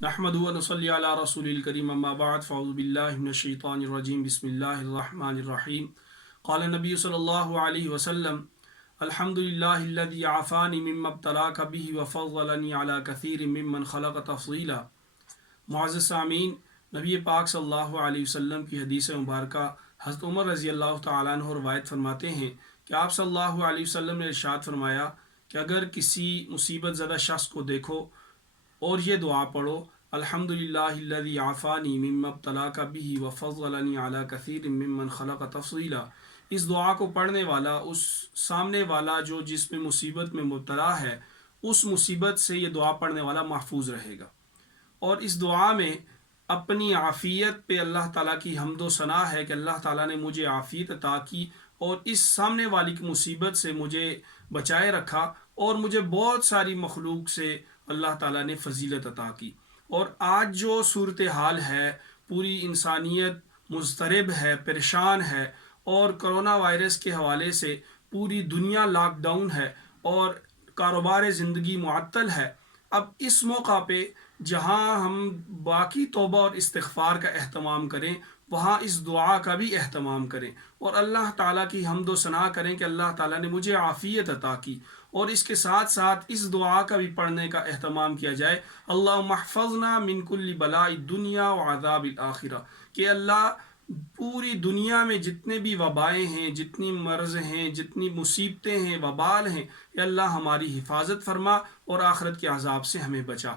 نحمدہ و نصلی علی رسول الکریم اما بعد فاعوذ باللہ من الشیطان الرجیم بسم اللہ الرحمن الرحیم قال نبی صلی اللہ علیہ وسلم الحمد للہ الذی عافانی مما ابتلاک بہ وفضلنی علی کثیر ممن خلق تفضیلا۔ معزز سامعین، نبی پاک صلی اللہ علیہ وسلم کی حدیث مبارکہ حضرت عمر رضی اللہ تعالیٰ عنہ روایت فرماتے ہیں کہ آپ صلی اللہ علیہ وسلم نے ارشاد فرمایا کہ اگر کسی مصیبت زدہ شخص کو دیکھو اور یہ دعا پڑھو، الحمدللہ الذی عافانی مما ابتلاک بہ وفضلنی علی کثیر ممن خلق تفضیلا، اس دعا کو پڑھنے والا، اس سامنے والا جو جس میں مصیبت میں مبتلا ہے، اس مصیبت سے یہ دعا پڑھنے والا محفوظ رہے گا۔ اور اس دعا میں اپنی عافیت پہ اللہ تعالیٰ کی حمد و ثنا ہے کہ اللہ تعالیٰ نے مجھے عافیت عطا کی اور اس سامنے والی کی مصیبت سے مجھے بچائے رکھا، اور مجھے بہت ساری مخلوق سے اللہ تعالیٰ نے فضیلت عطا کی۔ اور آج جو صورتحال ہے، پوری انسانیت مضطرب ہے، پریشان ہے، اور کرونا وائرس کے حوالے سے پوری دنیا لاک ڈاؤن ہے اور کاروبار زندگی معطل ہے۔ اب اس موقع پہ جہاں ہم باقی توبہ اور استغفار کا اہتمام کریں، وہاں اس دعا کا بھی اہتمام کریں اور اللہ تعالیٰ کی حمد و ثنا کریں کہ اللہ تعالیٰ نے مجھے عافیت عطا کی، اور اس کے ساتھ ساتھ اس دعا کا بھی پڑھنے کا اہتمام کیا جائے، اللہم احفظنا من کل بلاء الدنیا وعذاب الآخرہ، کہ اللہ پوری دنیا میں جتنے بھی وبائیں ہیں، جتنی مرض ہیں، جتنی مصیبتیں ہیں، وبال ہیں، یا اللہ ہماری حفاظت فرما اور آخرت کے عذاب سے ہمیں بچا۔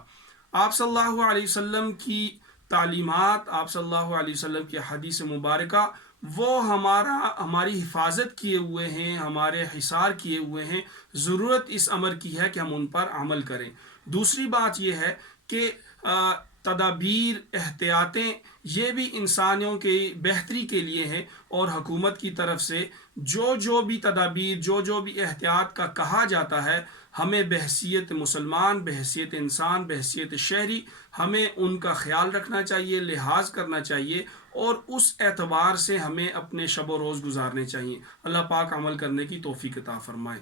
آپ صلی اللہ علیہ وسلم کی تعلیمات، آپ صلی اللہ علیہ وسلم کی حدیث مبارکہ، وہ ہماری حفاظت کیے ہوئے ہیں، ہمارے حصار کیے ہوئے ہیں۔ ضرورت اس امر کی ہے کہ ہم ان پر عمل کریں۔ دوسری بات یہ ہے کہ تدابیر، احتیاطیں، یہ بھی انسانوں کی بہتری کے لیے ہیں، اور حکومت کی طرف سے جو بھی تدابیر، جو بھی احتیاط کا کہا جاتا ہے، ہمیں بحیثیت مسلمان، بحیثیت انسان، بحیثیت شہری، ہمیں ان کا خیال رکھنا چاہیے، لحاظ کرنا چاہیے، اور اس اعتبار سے ہمیں اپنے شب و روز گزارنے چاہیے۔ اللہ پاک عمل کرنے کی توفیق عطا فرمائے۔